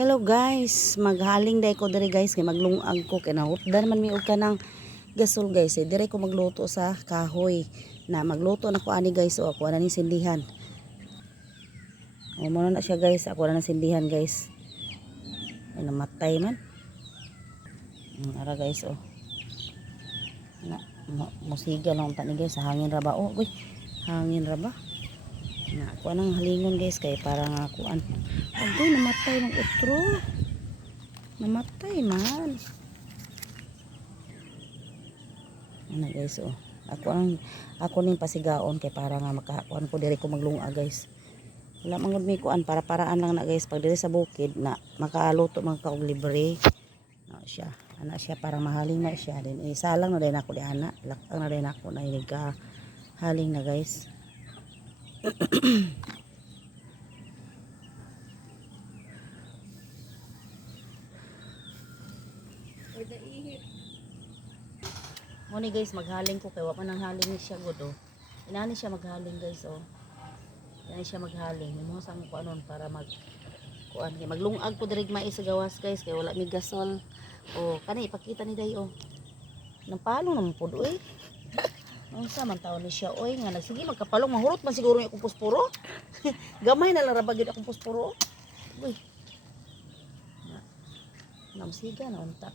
Hello guys, maghaling day ko diri guys kay maglungag ko kay nahutdan man mi og kanang gasol guys. Dire ko magluto sa kahoy. Na magluto na ko ani guys o ako na ni sindihan. O mo na siya guys, ako na sindihan guys. Ay namatay man. Ara guys o. Na musiga lang ta ni guys sa hangin ra ba o. Uy, hangin ra ba? Na ako nang halingon guys kay para nga kuan. Agoy namatay ng utro. Namatay man. Ano guys oh. Ako ning pasigaon kay para nga makakuan ko diri ko maglunga guys. Wala man gud mi kuan para paraan lang na guys pag diri sa bukid na makaluto man ka og libre. No siya. Ana siya para mahaling na siya din. Isalang na din ako di ana. Lakang na din ako na inig ka haling na guys. Mo ni guys maghaling ko kay wa man nang haling ni siya gud oh. Inani siya maghaling guys oh. Inani siya maghaling mo sang ko anon para kuan kay maglungag ko diri mais sa gawas guys kay wala mi gasol. Oh kani ipakita ni day oh. Nang palong naman pud oy. Unsa man taon ni siya oy nga nagsige magkapalong mahurot man siguro yung akong posporo. Gamay na lang ra bagid akong posporo. Uy. Namsiga na unta.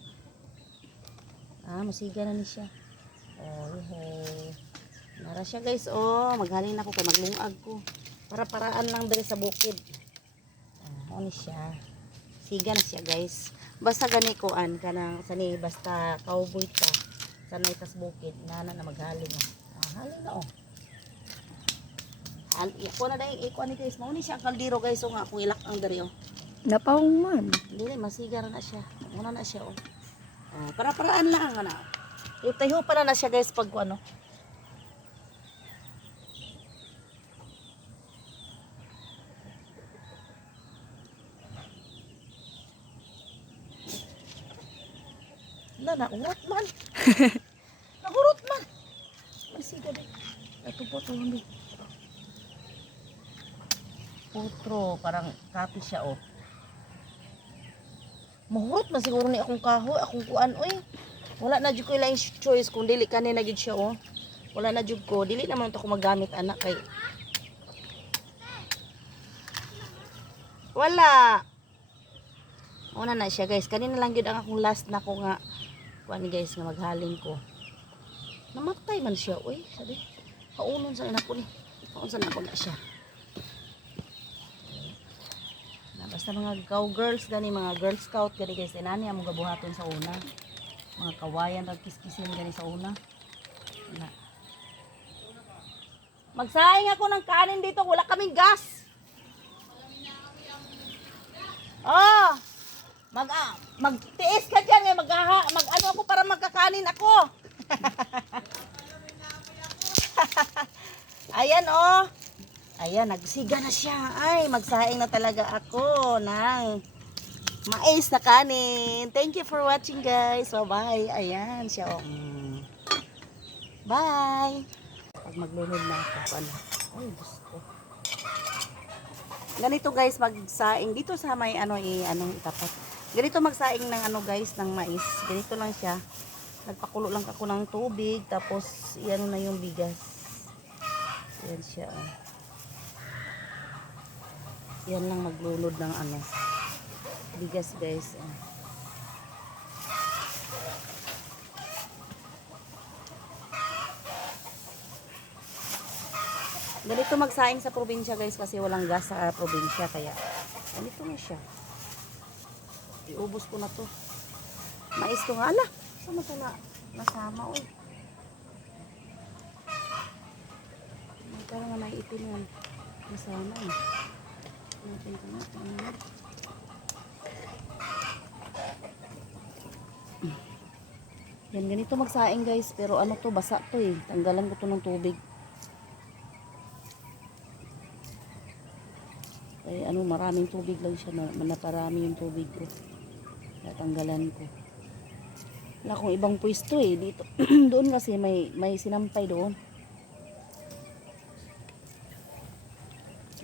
Masiga na ni siya. Oh, hey. Nara siya guys oh, maghaling na ko kay maglungag ko. Para paraan lang diri sa bukid. Ni siya. Siga na siya guys. Basta gani ko kanang sani basta cowboy ta. Sanay tas bukid nana na maghaling oh. Haling na oh. Iko na dai iko ni guys. Mao ni siya kaldero guys oh nga akong ilak ang diri oh. Napawong man. Dili masiga na siya. Muna na siya oh. Para paraan lang ana. Itayo pa na siya guys pag ano. Naurot man. Nagurot man. Masiga din. Ito po ito hindi. Putro, parang kapi siya oh. Mahurot man siguro ni akong kahoy, akong kuan oy. Wala na jud ko ilang choice kung dili kanina jud siya oh. Wala na jud ko, dili naman to ko magamit anak kay. Wala. Una na siya guys. Kanina lang jud ang akong last na ko nga kuan ni guys nga maghaling ko. Namatay man siya oy, sabi. Kaunon sa anak ko ni. Kaunon sa anak ko na siya. Basta mga cowgirls gani mga girl scout gani guys inani among gabuhaton sa una mga kawayan rag kiskisin gani sa una na. Magsaing ako ng kanin dito wala kaming gas oh magtiis ka dyan mag ano ako para magkakanin ako ayan oh. Ayan, nagsiga na siya. Ay, magsaing na talaga ako ng mais na kanin. Thank you for watching guys. Bye-bye. Ayan siya. Oh. Bye. Pag maglunod na ako pala. Ay, gusto. Ganito guys, magsaing. Dito sa may anong itapat. Ganito magsaing ng guys, ng mais. Ganito lang siya. Nagpakulo lang ako ng tubig. Tapos, iano na yung bigas. Ayan siya. Oh. Yan lang maglulod ng bigas guys. Ganito magsaing sa probinsya guys kasi walang gas sa probinsya kaya ganito na siya. Iubos ko na to. Mais ko nga ala. Sama tala nasama oy. Parang nga naiipin yan. Nasama eh. Natin ko na. Yan ganito magsaing guys pero ano to basa to eh. Tanggalan ko to ng tubig. Kaya maraming tubig lang siya naparami yung tubig ko. Natanggalan ko. Wala akong ibang pwesto eh dito. Doon kasi may sinampay doon.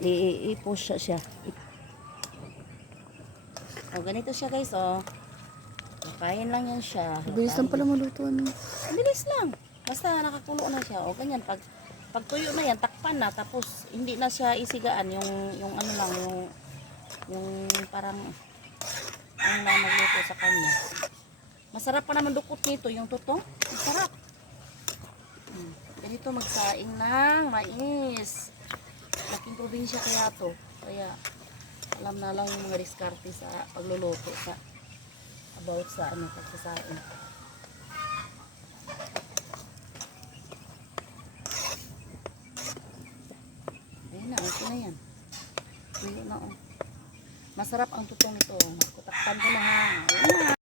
I-push siya. O, ganito siya guys, o. Kain lang yan siya. Bilis lang pala maluto ano. Ang bilis lang. Basta nakakulo na siya. O, ganyan. Pag tuyo na yan, takpan na. Tapos, hindi na siya isigaan. Yung ano lang, yung parang, ang na nagluto sa kanya. Masarap pa naman dukot nito, yung tutong. Masarap. Ganito magsaing ng mais. Laking probinsya kaya to. Kaya, alam na lang yung mga diskarte sa pagluluto sa about sa ano pagsasain. Ayun na, okay na yan. Tuyo na oh. Masarap ang tutong ito. Kutakpan ko na ha. Ayun na.